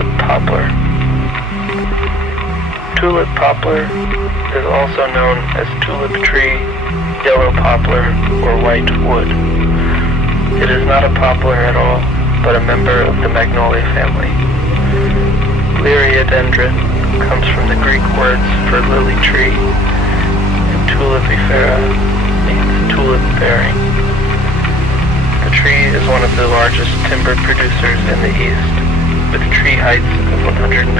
tulip poplar. Tulip poplar is also known as tulip tree, yellow poplar, or white wood. It is not a poplar at all, but a member of the magnolia family. Liriodendron comes from the Greek words for lily tree, and tulipifera means tulip bearing. The tree is one of the largest timber producers in the East, with tree heights of 150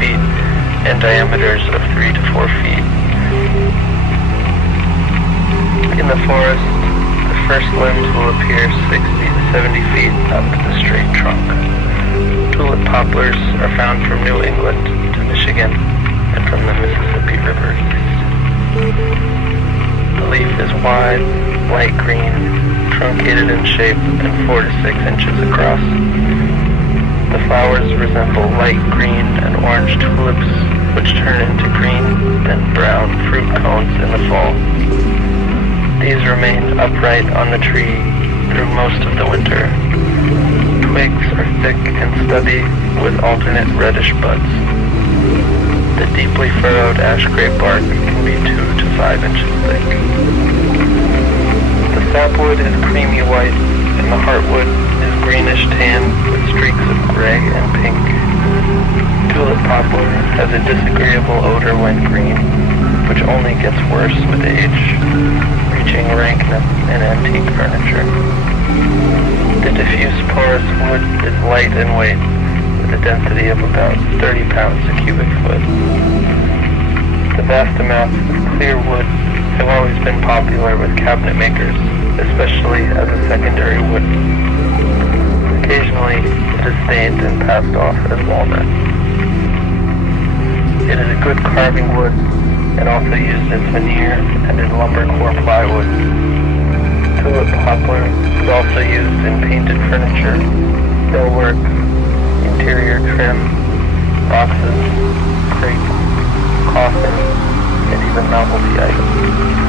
feet and diameters of 3 to 4 feet. In the forest, the first limbs will appear 60 to 70 feet up the straight trunk. Tulip poplars are found from New England to Michigan and from the Mississippi River east. The leaf is wide, light green, truncated in shape, and 4 to 6 inches across. The flowers resemble light green and orange tulips, which turn into green and brown fruit cones in the fall. These remain upright on the tree through most of the winter. Twigs are thick and stubby with alternate reddish buds. The deeply furrowed ash-gray bark can be 2 to 5 inches thick. The sapwood is creamy white, and the heartwood is greenish tan with streaks of gray and pink. Tulip poplar has a disagreeable odor when green, which only gets worse with age, reaching rankness in antique furniture. The diffuse porous wood is light in weight, with a density of about 30 pounds a cubic foot. The vast amounts of clear wood have always been popular with cabinet makers, especially as a secondary wood. Occasionally, it is stained and passed off as walnut. It is a good carving wood and also used as veneer and in lumber core plywood. Tulip poplar is also used in painted furniture, millwork, interior trim, boxes, crates, coffins, and even novelty items.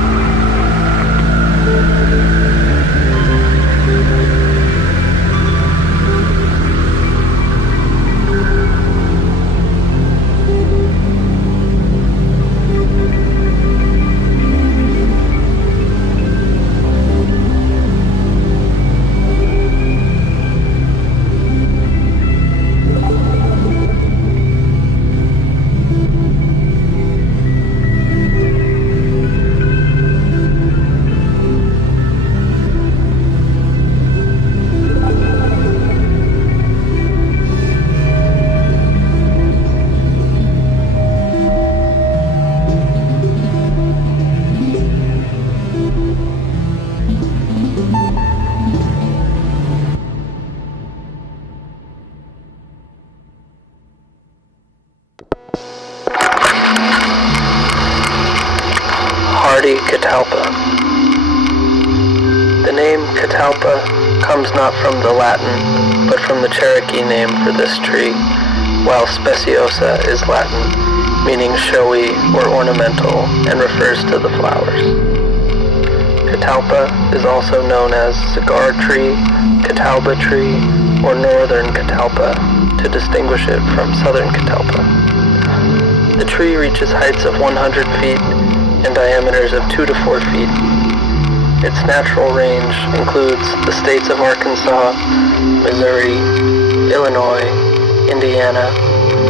Catalpa. The name catalpa comes not from the Latin, but from the Cherokee name for this tree, while speciosa is Latin, meaning showy or ornamental, and refers to the flowers. Catalpa is also known as cigar tree, catalpa tree, or northern catalpa, to distinguish it from southern catalpa. The tree reaches heights of 100 feet and diameters of 2 to 4 feet. Its natural range includes the states of Arkansas, Missouri, Illinois, Indiana,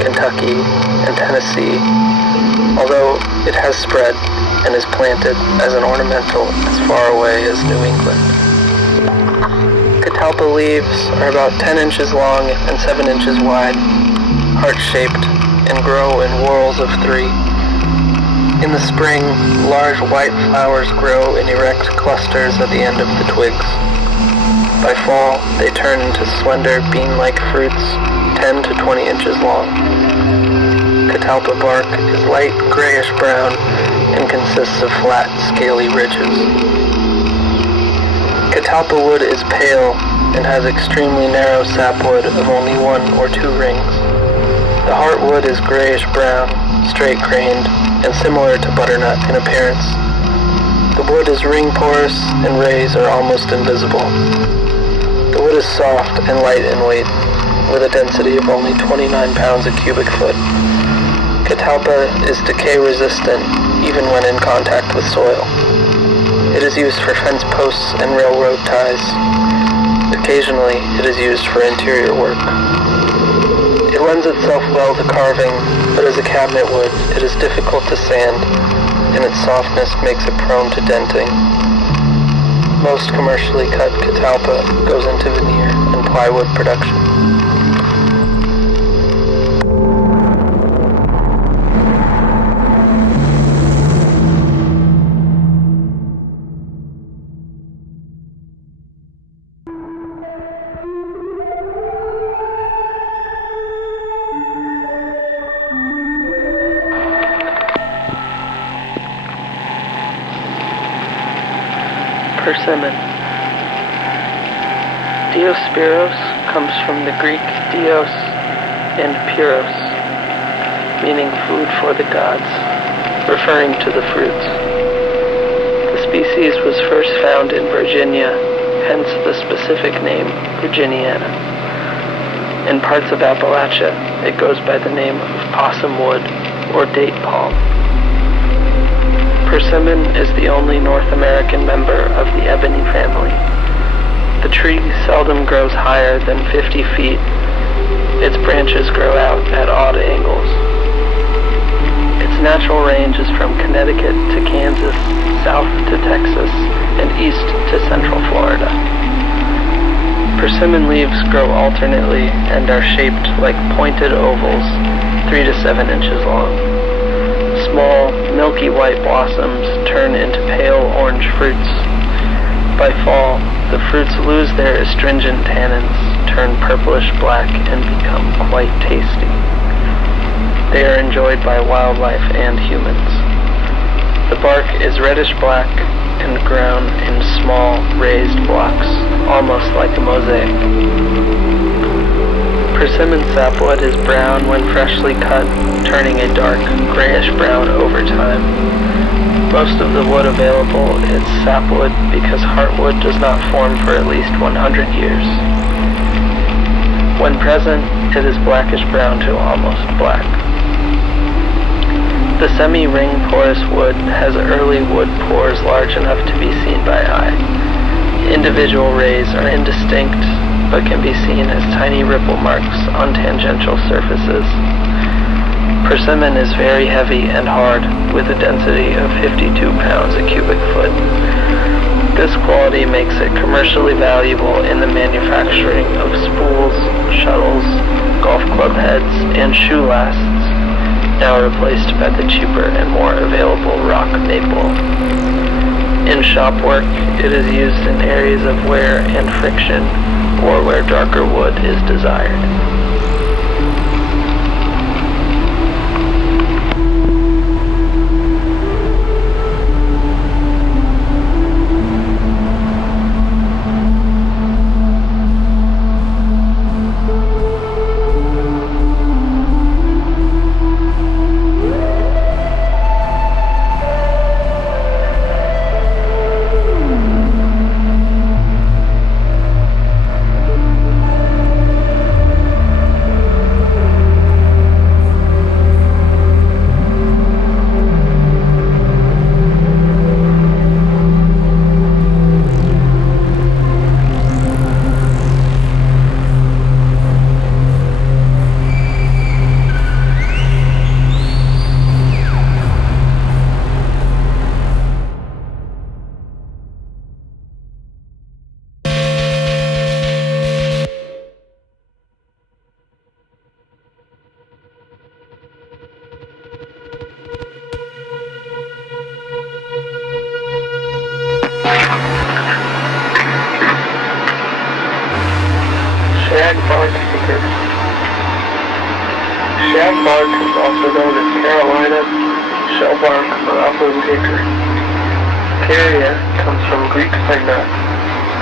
Kentucky, and Tennessee, although it has spread and is planted as an ornamental as far away as New England. Catalpa leaves are about 10 inches long and 7 inches wide, heart-shaped, and grow in whorls of 3. In the spring, large white flowers grow in erect clusters at the end of the twigs. By fall, they turn into slender bean-like fruits 10 to 20 inches long. Catalpa bark is light grayish-brown and consists of flat, scaly ridges. Catalpa wood is pale and has extremely narrow sapwood of only 1 or 2 rings. The heartwood is grayish-brown, straight-grained, and similar to butternut in appearance. The wood is ring porous and rays are almost invisible. The wood is soft and light in weight, with a density of only 29 pounds a cubic foot. Catalpa is decay resistant even when in contact with soil. It is used for fence posts and railroad ties. Occasionally, it is used for interior work. It lends itself well to carving, but as a cabinet wood, it is difficult to sand, and its softness makes it prone to denting. Most commercially cut catalpa goes into veneer and plywood production. Persimmon. Diospyros comes from the Greek dios and pyros, meaning food for the gods, referring to the fruits. The species was first found in Virginia, hence the specific name Virginiana. In parts of Appalachia, it goes by the name of possum wood or date palm. Persimmon is the only North American member of the ebony family. The tree seldom grows higher than 50 feet. Its branches grow out at odd angles. Its natural range is from Connecticut to Kansas, south to Texas, and east to central Florida. Persimmon leaves grow alternately and are shaped like pointed ovals, 3 to 7 inches long. Small, milky white blossoms turn into pale orange fruits. By fall, the fruits lose their astringent tannins, turn purplish black, and become quite tasty. They are enjoyed by wildlife and humans. The bark is reddish-black and grown in small, raised blocks, almost like a mosaic. Persimmon sapwood is brown when freshly cut, turning a dark, grayish-brown over time. Most of the wood available is sapwood because heartwood does not form for at least 100 years. When present, it is blackish-brown to almost black. The semi-ring porous wood has early wood pores large enough to be seen by eye. Individual rays are indistinct, but can be seen as tiny ripple marks on tangential surfaces. Persimmon is very heavy and hard, with a density of 52 pounds a cubic foot. This quality makes it commercially valuable in the manufacturing of spools, shuttles, golf club heads, and shoe lasts, now replaced by the cheaper and more available rock maple. In shop work, it is used in areas of wear and friction, or where darker wood is desired. Shagbark acre. Shagbark is also known as Carolina, shellbark, or upland acre. Caria comes from Greek signa,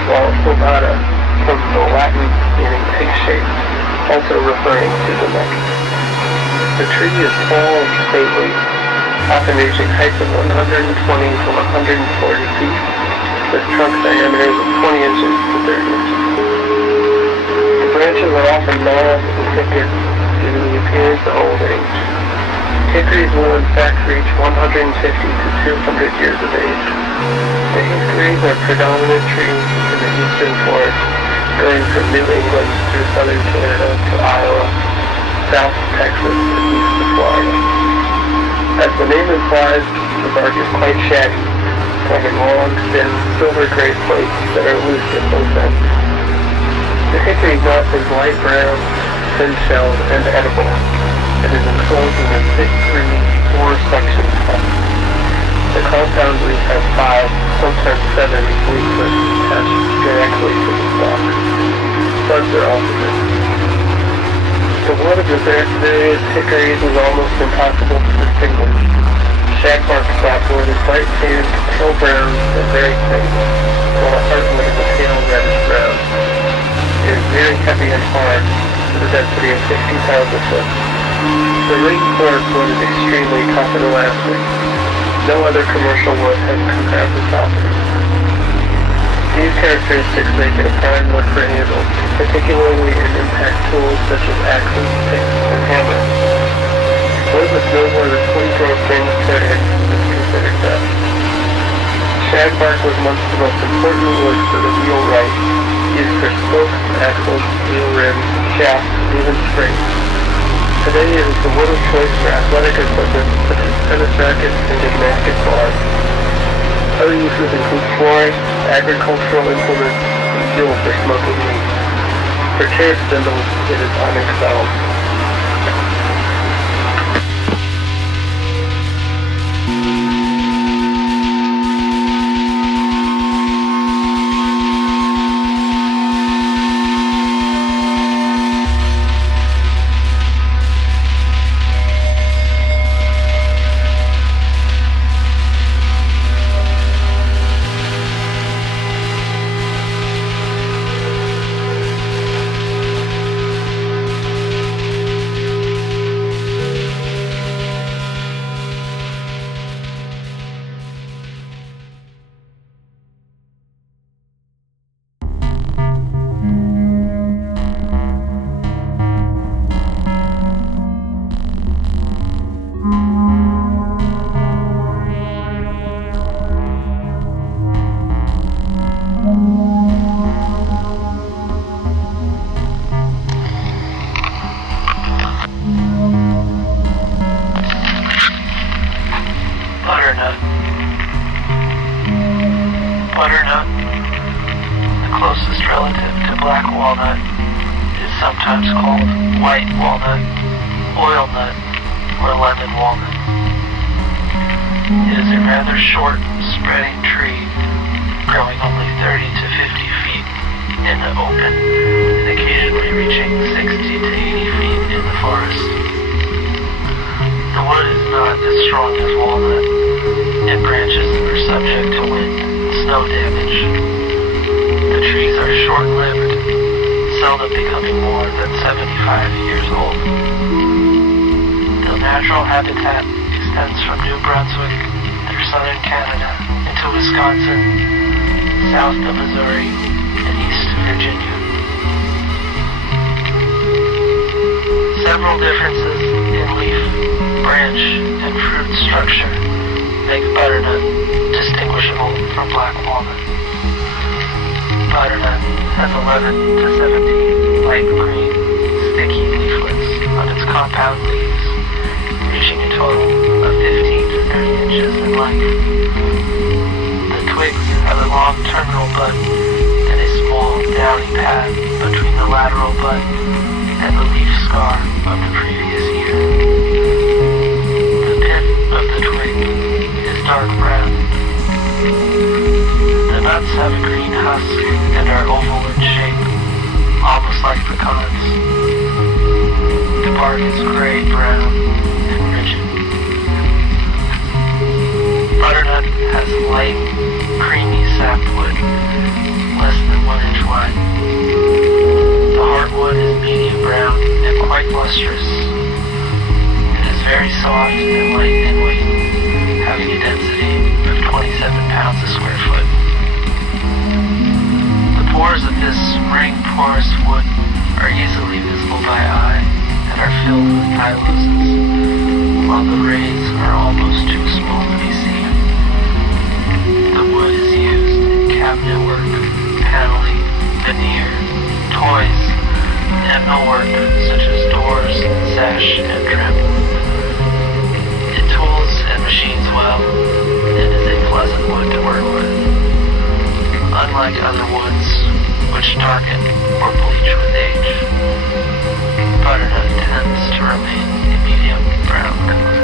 while lobata comes from Latin meaning egg-shaped, also referring to the neck. The tree is tall and stately, often reaching heights of 120 to 140 feet, with trunk diameters of 20 inches to 30 inches. The branches are often gnarled and thicker due to the appearance of old age. Hickories will in fact reach 150 to 200 years of age. The hickories are predominant trees in the eastern forest, going from New England through southern Canada to Iowa, south to Texas, and east to Florida. As the name implies, the bark is quite shaggy, forming long, thin, silver-gray flakes that are loose at both ends. The hickory nut is light brown, thin-shelled, and edible. It is enclosed in a thick, green, 4-section cup. The compound leaf has 5, sometimes 7 leaflets attached directly to the stalk. Buds are alternate. The wood of the various hickories is almost impossible to distinguish. Shagbark softwood is light tan, pale brown, and very thin, while the hardwood is a pale reddish brown. It is very heavy and hard, with a density of 50 pounds a foot. The ring forest wood is extremely tough and elastic. No other commercial wood has comparable properties. These characteristics make it a prime wood for handles, particularly in impact tools such as axes, picks, and hammers. Wood with no more than 24 rings per inch is considered best. Shagbark was once the most important wood for the wheelwright, used for spokes, axles, wheel rims, shafts, and even springs. Today it is the wood of choice for athletic equipment such as tennis rackets and gymnastic bars. Other uses include flooring, agricultural implements, and fuel for smoking meat. For chair spindles, it is unexcelled. Butternut, the closest relative to black walnut, is sometimes called white walnut, oil nut, or lemon walnut. It is a rather short, spreading tree, growing only 30 to 50 feet in the open, and occasionally reaching 60 to 80 feet in the forest. The wood is not as strong as walnut, and branches are subject to wind and snow damage. The trees are short-lived, seldom becoming more than 75 years old. The natural habitat extends from New Brunswick through southern Canada into Wisconsin, south to Missouri, and east to Virginia. Several differences in leaf, branch, and fruit structure make butternut distinguishable from black walnut. Butternut has 11 to 17 light green, sticky leaflets on its compound leaves, reaching a total of 15 to 30 inches in length. The twigs have a long terminal bud and a small downy pad between the lateral bud and the leaf scar of the previous year. The pith of the twig is dark brown. The nuts have a green husk and are oval in shape, almost like pecans. The bark is gray-brown and rigid. Butternut has light, creamy sapped wood, less than 1 inch wide. The heartwood is medium brown and quite lustrous. It is very soft and light in weight, having a density of 27 pounds a square foot. The pores of this ring porous wood are easily visible by eye and are filled with piloses, while the rays are almost too small to be seen. The wood is used in cabinet work, paneling, veneer, toys, and millwork such as doors, sash, and trim. It tools and machines well, and is a pleasant wood to work with. Unlike other woods, which darken or bleach with age, butternut tends to remain a medium brown color.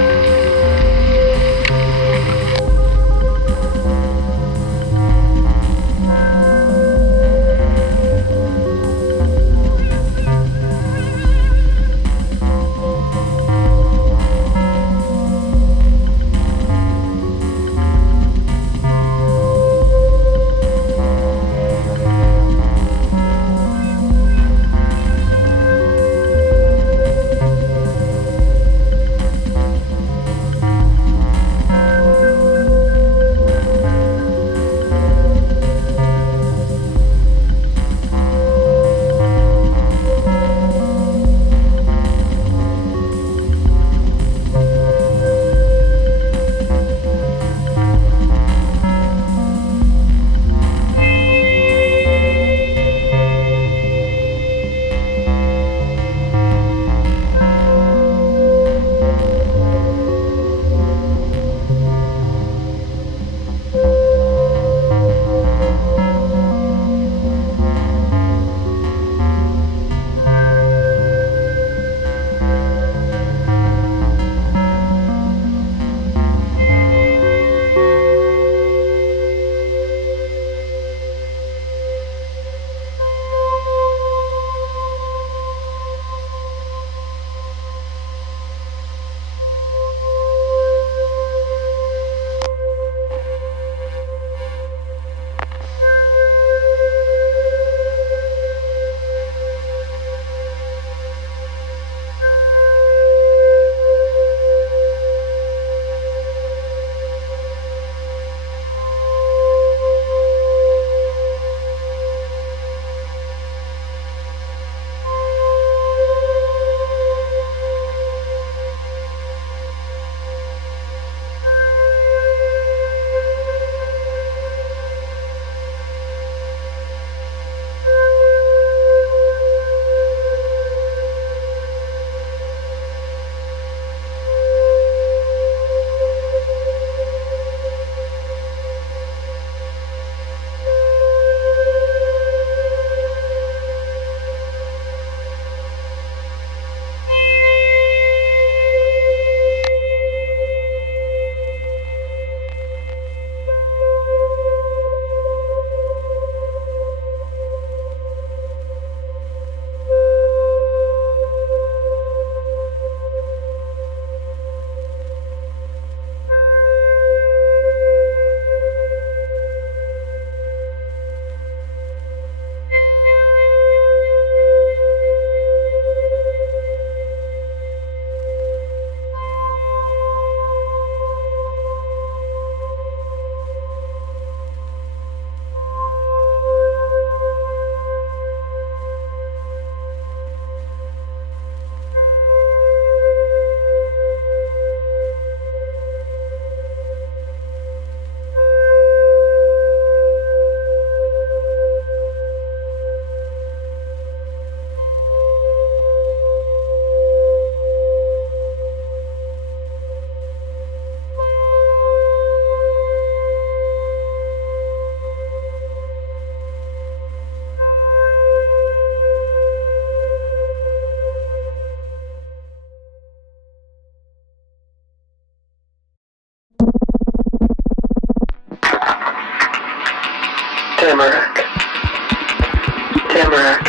Tamarack,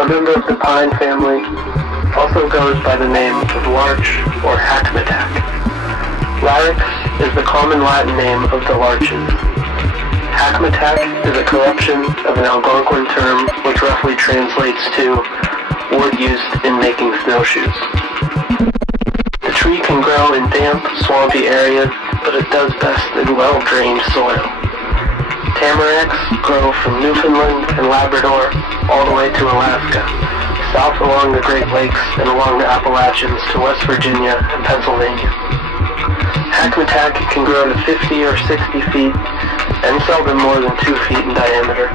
a member of the pine family, also goes by the name of larch or hackmatack. Larix is the common Latin name of the larches. Hackmatack is a corruption of an Algonquin term which roughly translates to wood used in making snowshoes. The tree can grow in damp, swampy areas, but it does best in well-drained soil. Tamaracks grow from Newfoundland and Labrador all the way to Alaska, south along the Great Lakes and along the Appalachians to West Virginia and Pennsylvania. Hackmatack can grow to 50 or 60 feet and seldom more than 2 feet in diameter.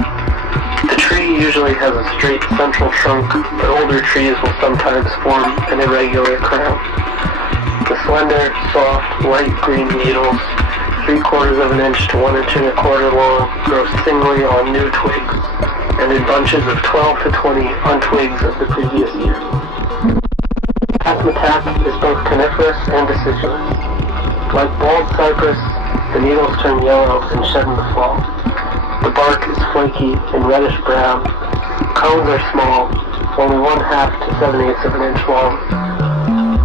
The tree usually has a straight central trunk, but older trees will sometimes form an irregular crown. The slender, soft, light green needles, 3/4 of an inch to 1 1/4 long, grow singly on new twigs, and in bunches of 12 to 20 on twigs of the previous year. Hackmatack is both coniferous and deciduous. Like bald cypress, the needles turn yellow and shed in the fall. The bark is flaky and reddish-brown. Cones are small, only 1/2 to 7/8 of an inch long.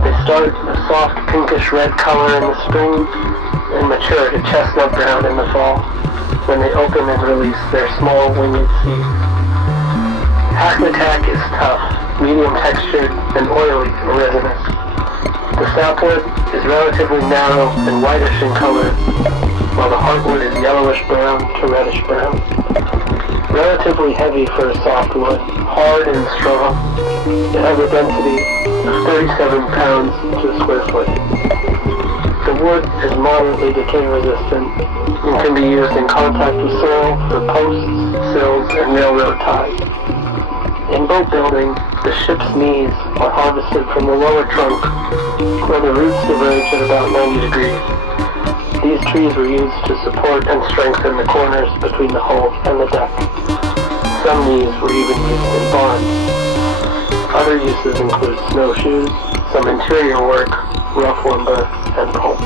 They start a soft pinkish-red color in the spring and mature to chestnut-brown in the fall, when they open and release their small winged seeds. Hackmatack is tough, medium-textured, and oily or resinous. The sapwood is relatively narrow and whitish in color, while the heartwood is yellowish-brown to reddish-brown. Relatively heavy for a softwood, hard and strong. It has a density of 37 pounds to the square foot. The wood is moderately decay-resistant and can be used in contact with soil for posts, sills, and railroad ties. In boat building, the ship's knees are harvested from the lower trunk, where the roots diverge at about 90 degrees. These trees were used to support and strengthen the corners between the hull and the deck. Some knees were even used in barns. Other uses include snowshoes, some interior work, rough lumber, and pulp.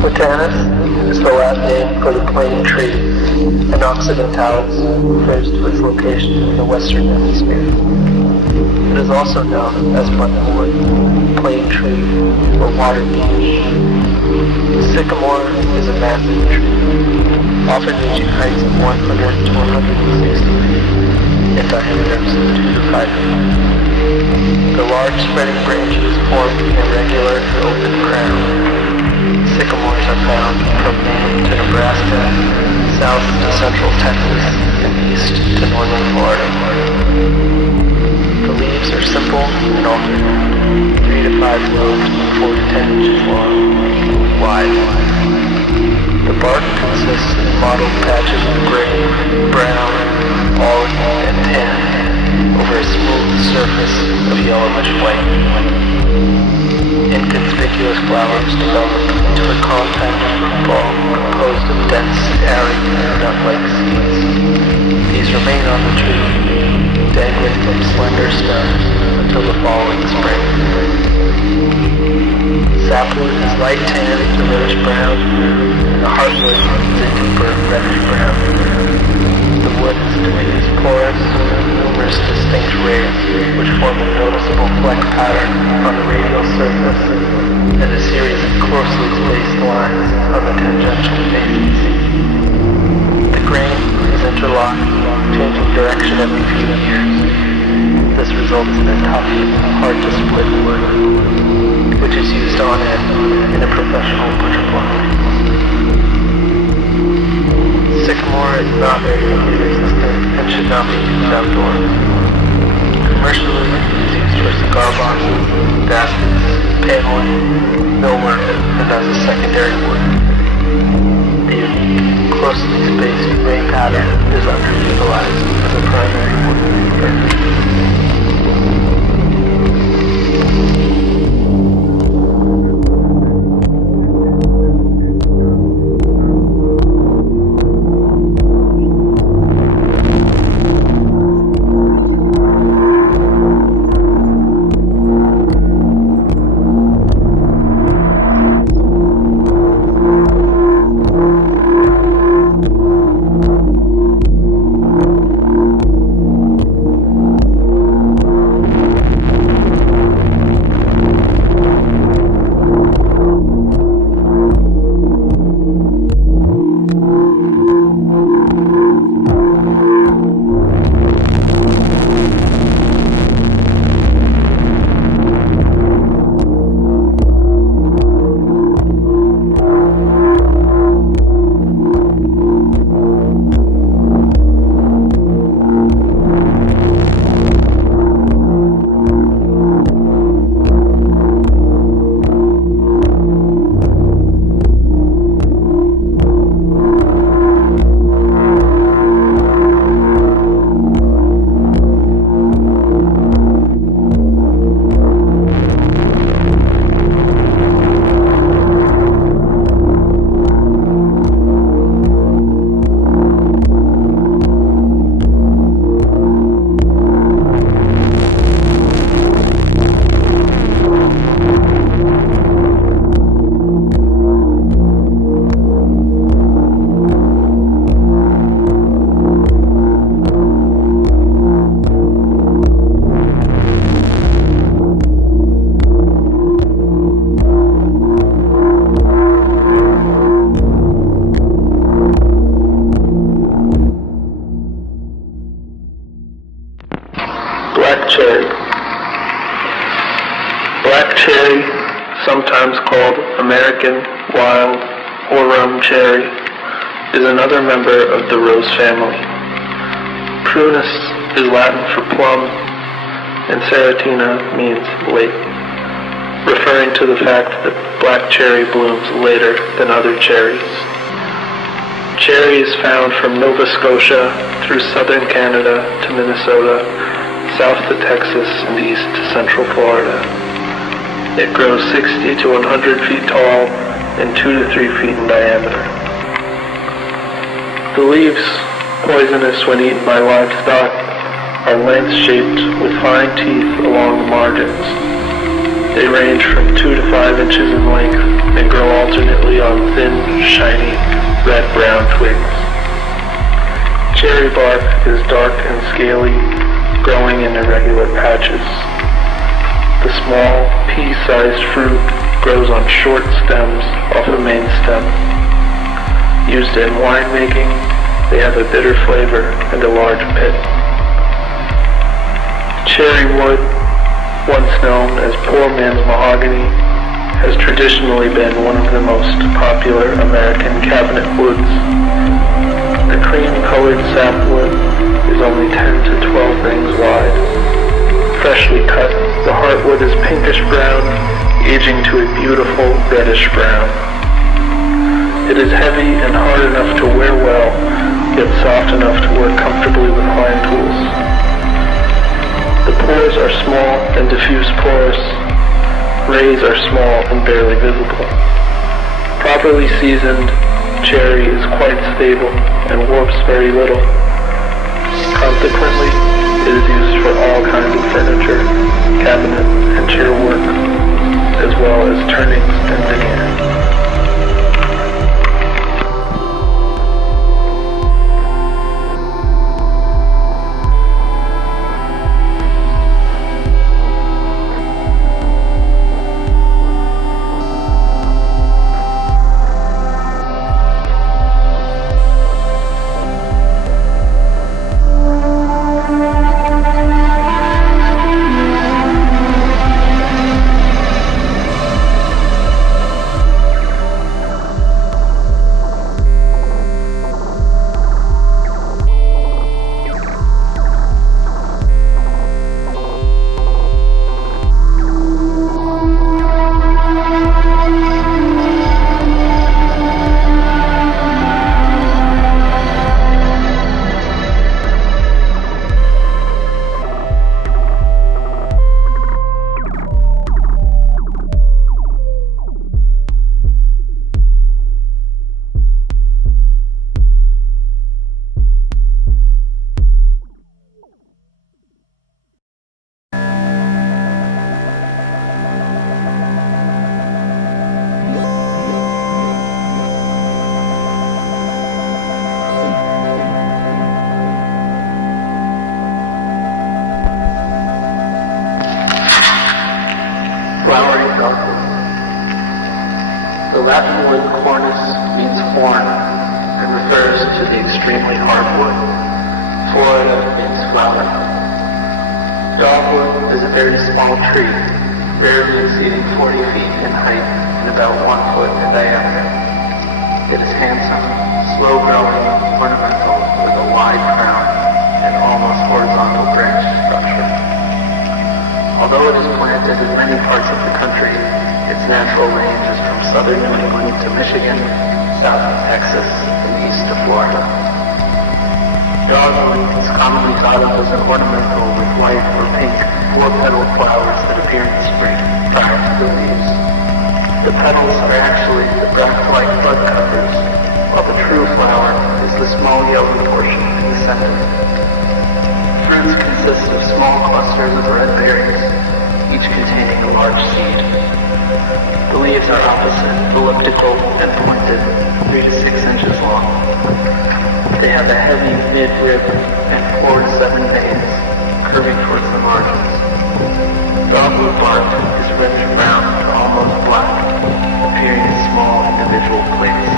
Platanus is the Latin name for the plane tree, and occidentalis refers to its location in the western hemisphere. It is also known as buttonwood, plane tree, or water beech. The sycamore is a massive tree, often reaching heights of 100 to 160 feet, and diameters of 2 to 5 feet. The large spreading branches form an irregular and open crown. Sycamores are found from Maine to Nebraska, south to central Texas, and east to northern Florida. The leaves are simple and alternate, 3 to 5 lobed, 4 to 10 inches long, wide. The bark consists of mottled patches of gray, brown, olive, and tan over a smooth surface of yellowish white. Inconspicuous flowers develop into a compact ball composed of dense, airy, nut-like seeds. These remain on the tree, dangling from slender stems until the following spring. sapwood is light tan to reddish brown, and the heartwood is a deeper reddish brown. The wood is diffuse porous, with numerous distinct rays, which form a noticeable flex pattern on the radial surface, and a series of closely spaced lines on the tangential faces. The grain is interlocked, changing direction every few years. This results in a tough, hard-to-split wood, which is used on end in a professional butcher block. Sycamore is not very heat-resistant and should not be used outdoors. Commercially, it is used for cigar boxes, baskets, paneling, millwork, and as a secondary wood. The unique, closely spaced ray pattern is underutilized as a primary wood purpose. Sometimes called American, wild, or rum cherry, is another member of the rose family. Prunus is Latin for plum, and Seratina means late, referring to the fact that black cherry blooms later than other cherries. Cherry is found from Nova Scotia through southern Canada to Minnesota, south to Texas, and east to central Florida. It grows 60 to 100 feet tall and 2 to 3 feet in diameter. The leaves, poisonous when eaten by livestock, are lance-shaped with fine teeth along the margins. They range from 2 to 5 inches in length and grow alternately on thin, shiny, red-brown twigs. Cherry bark is dark and scaly, growing in irregular patches. The small, pea-sized fruit grows on short stems off the main stem. Used in winemaking, they have a bitter flavor and a large pit. Cherry wood, once known as poor man's mahogany, has traditionally been one of the most popular American cabinet woods. The cream-colored sapwood is only 10 to 12 rings wide. Freshly cut, the heartwood is pinkish-brown, aging to a beautiful reddish brown. It is heavy and hard enough to wear well, yet soft enough to work comfortably with fine tools. The pores are small and diffuse porous. Rays are small and barely visible. Properly seasoned, cherry is quite stable and warps very little. Consequently, it is used for all kinds of furniture, cabinet, and chair work, as well as turnings and veneer. Flowering dogwood. The Latin word cornus means horn and refers to the extremely hard wood. Florida means flower. Dogwood is a very small tree, rarely exceeding 40 feet in height and about 1 foot in diameter. It is handsome, slow-growing, ornamental, with a wide crown and almost horizontal branch structure. Although it is planted in many parts of the country, its natural range is from southern New England to Michigan, south of Texas, and east of Florida. Dogwood is commonly thought of as an ornamental with white or pink four-petaled flowers that appear in the spring prior to the leaves. The petals are actually the bract-like bud covers, while the true flower is the small yellow portion in the center. Fruits consist of small clusters of red berries, each containing a large seed. The leaves are opposite, elliptical, and pointed, 3 to 6 inches long. They have a heavy mid-rib and 4 to 7 veins, curving towards the margins. Dogwood bark is reddish brown to almost black, appearing in small individual plates.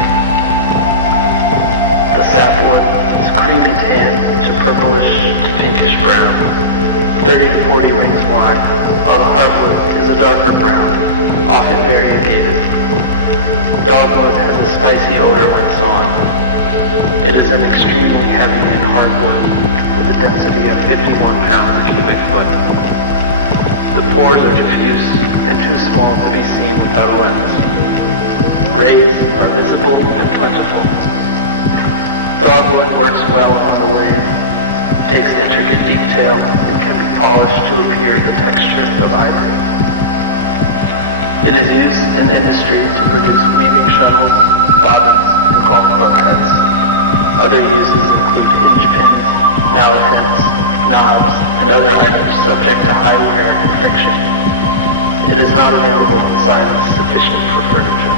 The sapwood is creamy tan to purplish to pinkish brown, 30 to 40 rings wide, while the heartwood is a darker brown, often variegated. Dogwood has a spicy odor when sawn. It is an extremely heavy and hard wood with a density of 51 pounds a cubic foot. The pores are diffuse and too small to be seen without a lens. Rays are visible and plentiful. Dogwood works well on the lathe, takes intricate detail, and can be polished to appear the texture of ivory. It is used in industry to produce weaving shuttles, bobbins, and golf club heads. Other uses include hinge pins, mallet pins, knobs, and other items subject to high wear and friction. It is not available in sizes sufficient for furniture.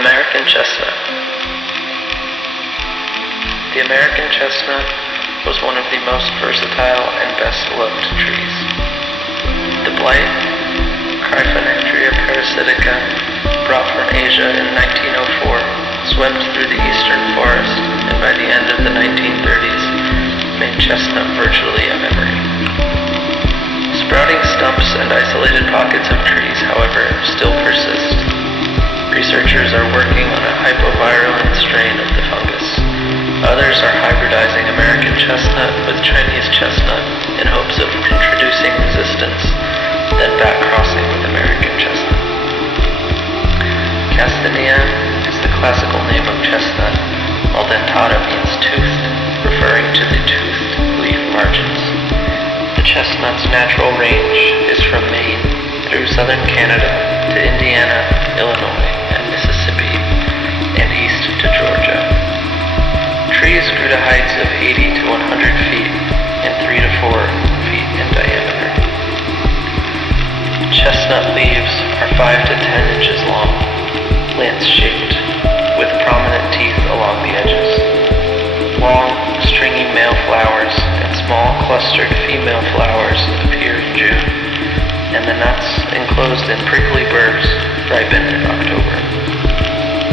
American chestnut. The American chestnut was one of the most versatile and best-loved trees. The blight, Cryphonectria parasitica, brought from Asia in 1904, swept through the eastern forest, and by the end of the 1930s, made chestnut virtually a memory. Sprouting stumps and isolated pockets of trees, however, still persist. Researchers are working on a hypovirulent strain of the fungus. Others are hybridizing American chestnut with Chinese chestnut in hopes of introducing resistance, then back-crossing with American chestnut. Castanea is the classical name of chestnut, while dentata means toothed, referring to the toothed leaf margins. The chestnut's natural range is from Maine through southern Canada to Indiana, Illinois, and Mississippi, and east to Georgia. Trees grew to heights of 80 to 100 feet and 3 to 4 feet in diameter. Chestnut leaves are 5 to 10 inches long, lance-shaped, with prominent teeth along the edges. Long, stringy male flowers and small clustered female flowers appear in June, and the nuts, enclosed in prickly burrs, ripen in October.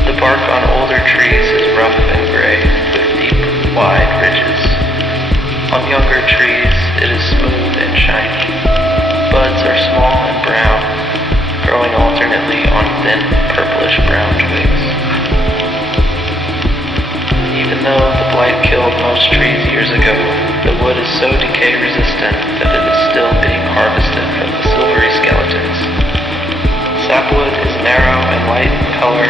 The bark on older trees is rough and gray, with deep, wide ridges. On younger trees, it is smooth and shiny. Buds are small and brown, growing alternately on thin, purplish-brown twigs. Even though the blight killed most trees years ago, the wood is so decay-resistant that it is still being harvested from the silvery skeletons. Sapwood is narrow and light in color,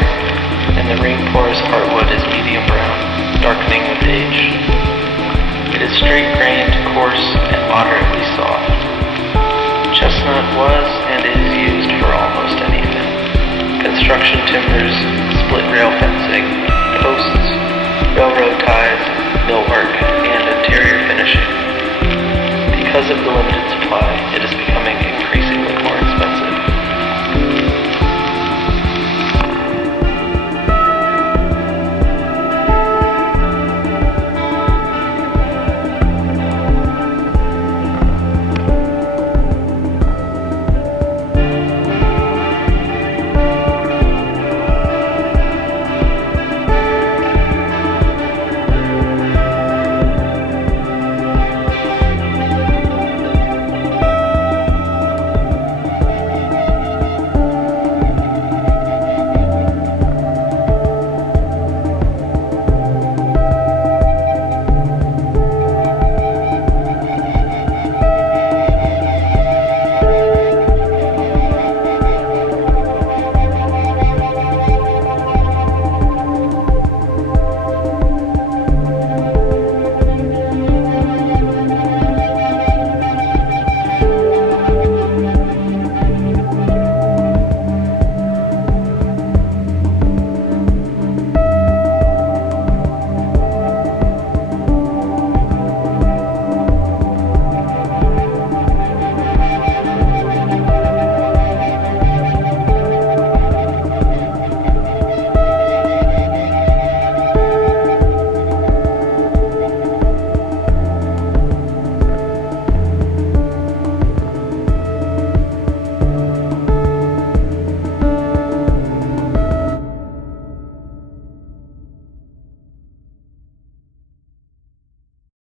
and the ring-porous heartwood is medium brown, darkening with age. It is straight-grained, coarse, and moderately soft. Chestnut was and is used for almost anything. Construction timbers, split rail fencing, posts, railroad ties, millwork,